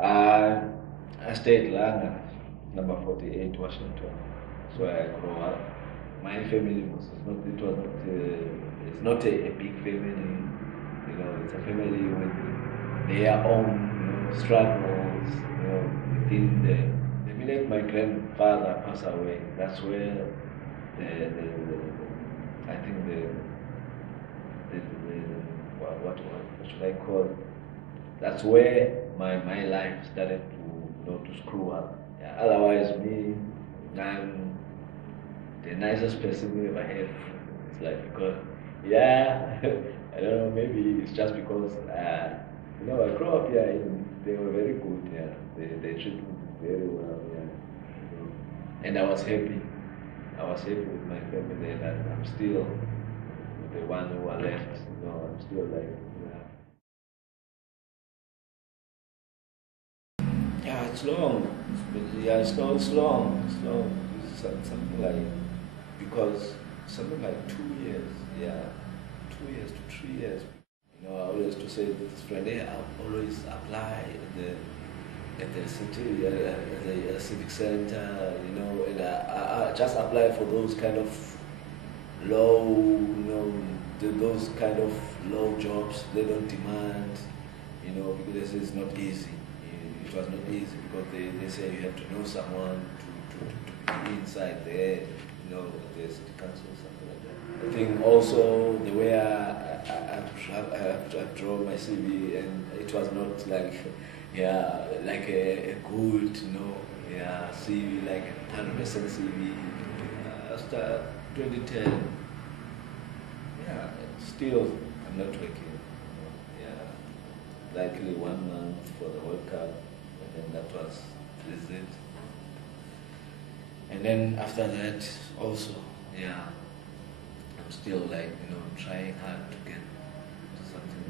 Uh, I stayed Langa, number 48, Washington. So I grew up. My family was not. It was not. It's not a big family. You know, it's a family with their own, struggles. Within the minute my grandfather passed away, that's where I think the what should I call it? That's where my life started to to screw up. Yeah, otherwise, me, I'm the nicest person we ever had. It's like because yeah, I don't know. Maybe it's just because I grew up here. They were very good. Yeah, they treated me very well. Yeah, and I was happy. I was happy with my family, and I'm still the one who are left. I'm still like yeah. Yeah, it's long. Yeah, it's long. It's long. It's something like, because something like 2 years. Yeah, 2 years to 3 years. I always to say to this friend, hey, I always apply at the city, at the civic center, and I just apply for those kind of low, those kind of low jobs. They don't demand, because it's not easy. It was not easy because they say you have to know someone to be inside there, the city council, something like that. I think also the way I draw my CV, and it was not like, yeah, like a good, yeah, CV, like 100% CV. After 2010, yeah, still I'm not working. Yeah, likely 1 month for the World Cup, and then that was it. And then after that, also, yeah, I'm still like trying hard to get to something.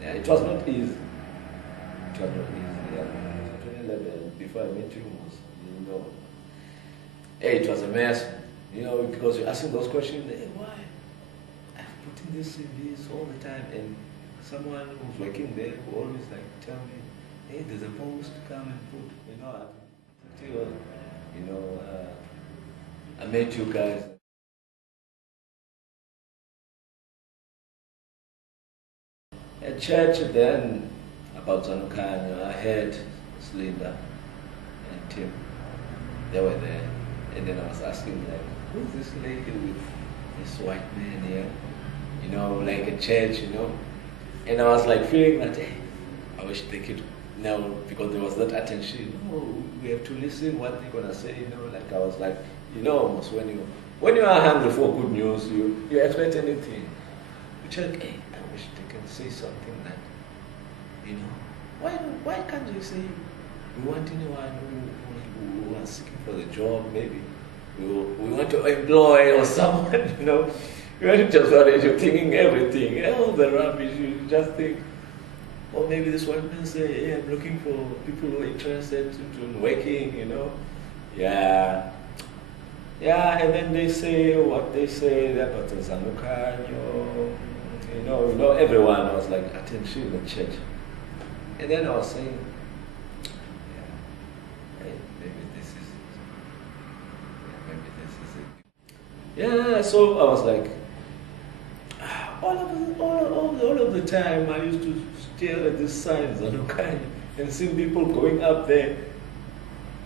Yeah, it was not easy. It was not easy. Yeah, 2011 before I met you was, hey, it was a mess. Because you're asking those questions. Hey, why? I'm putting these CVs all the time, and someone who's working there will always like tell me, hey, there's a post, come and put. Until I met you guys. At church then, about Zanokhanyo, I heard Slinda and Tim. They were there, and then I was asking like, who's this lady with this white man here? Like a church, And I was like feeling that, hey, I wish they could now, because there was that attention. We have to listen what they're gonna say. Like I was like, almost when you are hungry for good news, you expect anything. You check, hey, I wish they can say something that, why can't you say we want anyone who are seeking for the job, maybe we want to employ or someone, You are just worried, you're thinking everything, all the rubbish, you just think, or maybe this one man say, hey, I'm looking for people who are interested in working, Yeah. Yeah, and then they say what they say, they're about the Zanokhanyo, everyone was like attention in the church. And then I was saying, yeah, hey, maybe this is it. Yeah, maybe this is it. Yeah, so I was like, all of the time I used to stare at these signs and see people going up there.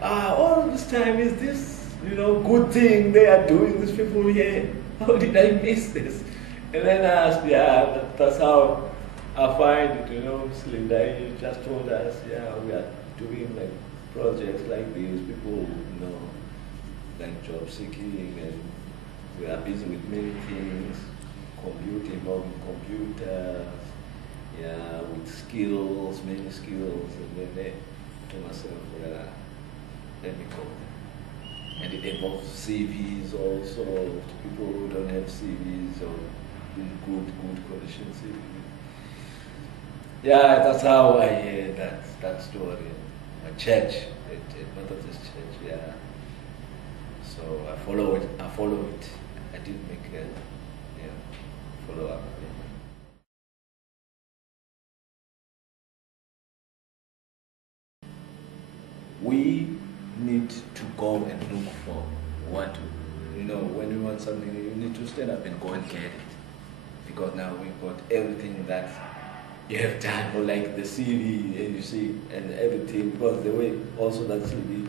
All of this time is this, good thing they are doing, these people here. How did I miss this? And then I asked, yeah, that's how I find it, Slinda, you just told us, yeah, we are doing like projects like these, people, like job seeking, and we are busy with many things, involving computers, yeah, with skills, many skills, and then they to myself, yeah, let me go. And it involves CVs also, to people who don't have CVs or in good condition CVs. Yeah, that's how I hear that story. A church, at Methodist church, yeah. So I follow it. I didn't make a follow up. we need to go and look for what, when we want something, you need to stand up and go and get it. Because now we've got everything that you have done, or like the CV, and you see, and everything, because the way also that CV,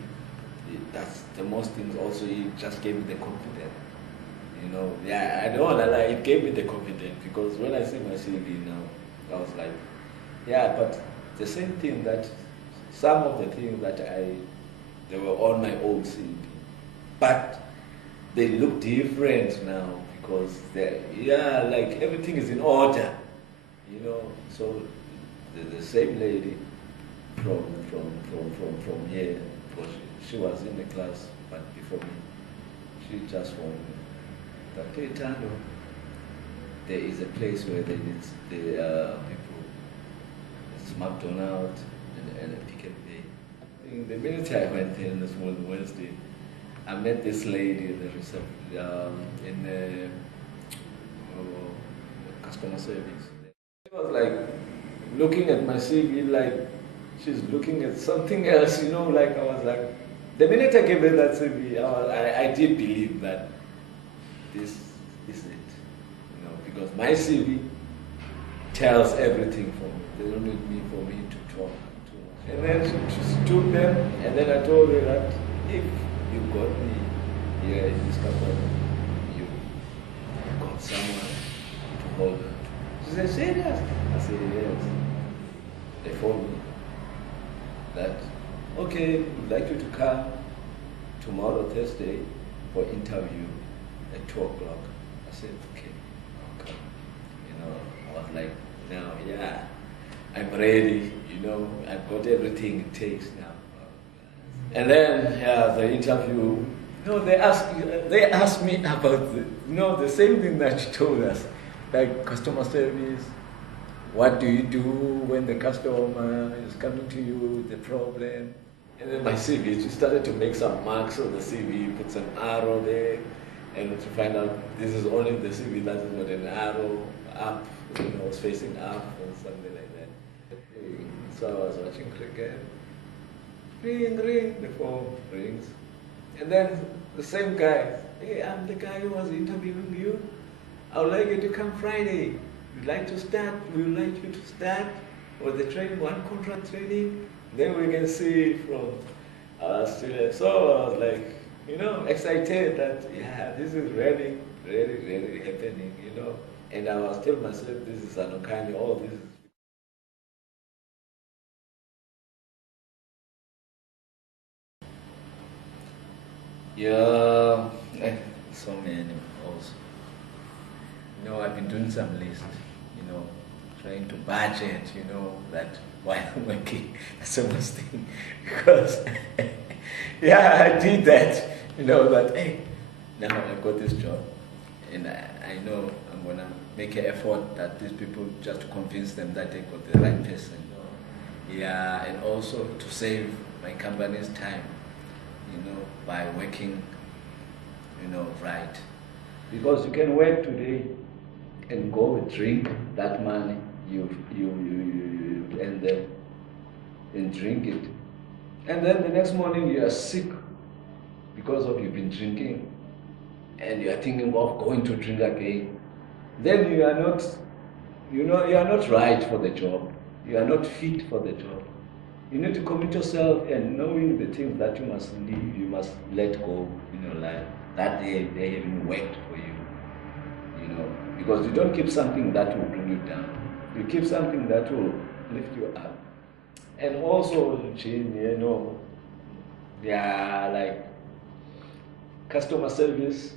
that's the most things also, it just gave me the confidence. I don't want to lie, it gave me the confidence, because when I see my CV now, I was like, yeah, but the same thing that, some of the things that they were on my old CV, but they look different now, because like everything is in order, so the same lady from here, because she was in the class, but before me, she just warned me that, hey, Thando, there is a place where they need the people, it's McDonald's and a Pick and Pay. The minute I went there this morning, Wednesday, I met this lady in the reception, in the customer service. She was like looking at my CV like she's looking at something else, like I was like, the minute I gave her that CV, I did believe that this is it, because my CV tells everything for me. They don't need me for me to talk too much. And then she took them, and then I told her that if you got me here in this company, you got someone to hold on to. She said, serious? I said, yes. They phoned me that, okay, we'd like you to come tomorrow, Thursday, for interview at 2 o'clock. I said, okay, I'll come. I was like, now, yeah, I'm ready, I've got everything it takes now. And then, the interview, they asked me about the same thing that you told us, like customer service. What do you do when the customer is coming to you with a problem? And then my CV, she started to make some marks on the CV, put some arrow there, and to find out this is only the CV that is got an arrow up, it's facing up or something like that. So I was watching cricket. Ring, the phone rings. And then the same guy, hey, I'm the guy who was interviewing you. I would like you to come Friday. We'd like to start, we would like you to start with the training, one contract training. Then we can see from our students. So I was like, excited that, this is really, really, really happening, And I was telling myself, this is Zanokhanyo, all this is. Yeah, so many also. I've been doing some lists, trying to budget, that while I'm working, that's the most thing. Because, I did that, that, hey, now I've got this job, and I know I'm going to make an effort that these people, just to convince them that they got the right person. And also to save my company's time, by working, right. Because you can work today and go and drink that money you and drink it. And then the next morning you are sick because of you've been drinking and you are thinking of going to drink again. Then you are not, you are not right for the job. You are not fit for the job. You need to commit yourself and knowing the things that you must leave, you must let go in your life. That they haven't worked for you. Because you don't keep something that will bring you down. You keep something that will lift you up. And also, like customer service.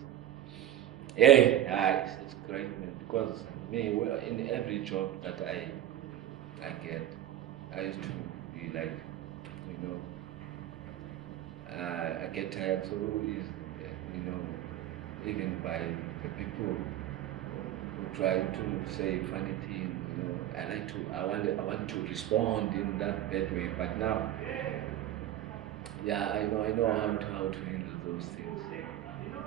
It's great, man. Because me, in every job that I get, I used to be like, I get tired so easily, even by the people who try to say funny things, I want to respond in that bad way, but now, I know how to handle those things.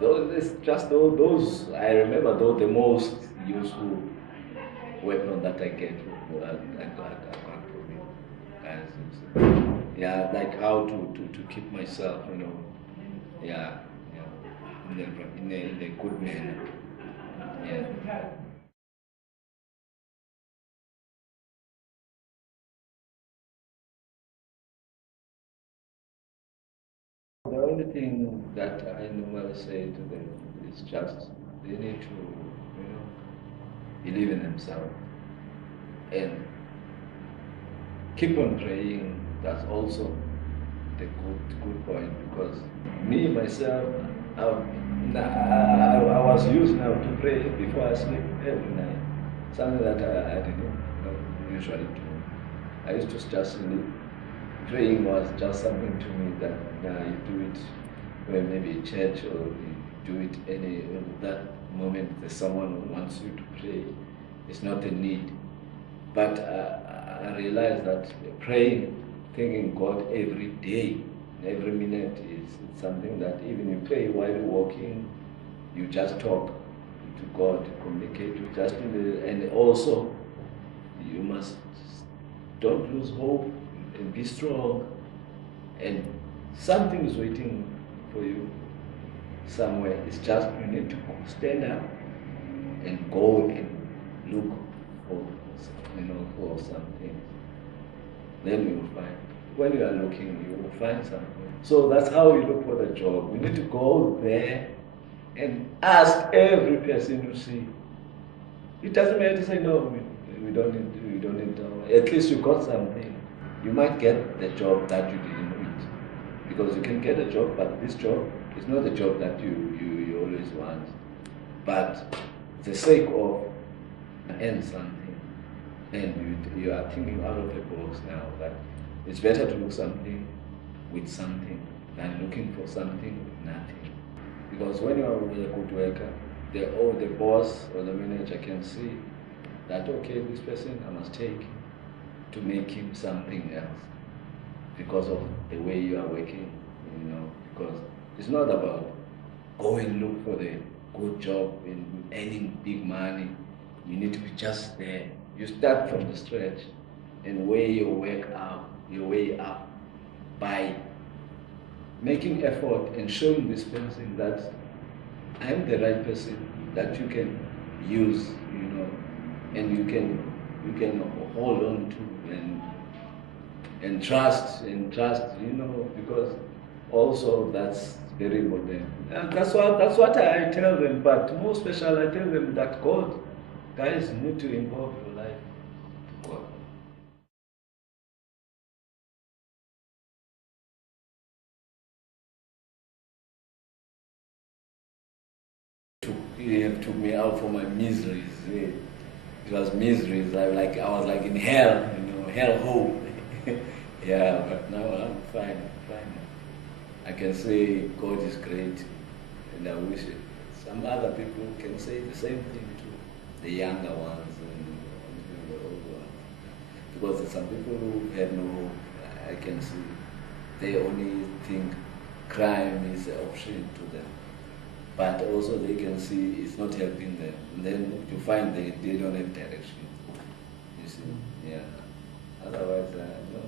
Those, I remember the most useful weapon that I get, I got from you guys. Yeah, like how to keep myself, you know, yeah, yeah, in a good manner. Yeah. The only thing that I normally say to them is just they need to, you know, believe in themselves and keep on praying. That's also the good point because me myself, I was used now to pray before I sleep every night. Something that I didn't usually do. I used to just sleep. Praying was just something to me that you do it when maybe church or you do it any that moment there's someone who wants you to pray. It's not a need. But I realized that praying, thanking God every day, every minute is something that even you pray while you're walking, you just talk to God, communicate with just and also you must don't lose hope and be strong and something is waiting for you somewhere. It's just you need to stand up and go and look for for something. Then you will find. When you are looking, you will find something. So that's how you look for the job. You need to go there and ask every person you see. It doesn't matter to say no. We don't need. At least you got something. You might get the job that you didn't want because you can get a job, but this job is not the job that you always want. But the sake of earn something, and you are thinking out of the box now that it's better to look something with something than looking for something with nothing. Because when you are a good worker, the boss or the manager can see that okay, this person I must take to make him something else because of the way you are working, because it's not about go and look for the good job in earning big money. You need to be just there. You start from the stretch and weigh your way up by making effort and showing this person that I'm the right person that you can use, and you can hold on to and trust, because also that's very important. And that's what I tell them. But more special, I tell them that God, guys, need to involve your life. God. He took me out from my miseries. It was miseries. I was like in hell, hell hole. Yeah, but now I'm fine. I can say God is great, and I wish some other people can say the same thing too. The younger ones and the older ones. Because there's some people who have no hope. I can see they only think crime is an option to them. But also they can see it's not helping them. And then you find they don't have direction. You see? Yeah. Otherwise, no. I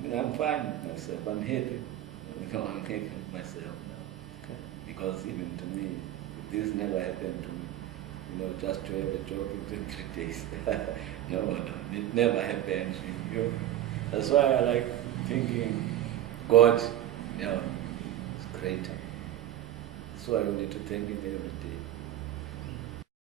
mean, I'm fine with myself. I'm happy. I'm happy with myself now. Okay. Because even to me, if this never happened to me, just to have a job in 3 days. No, it never happened. That's why I like thinking God, is greater. So I need to thank Him every day.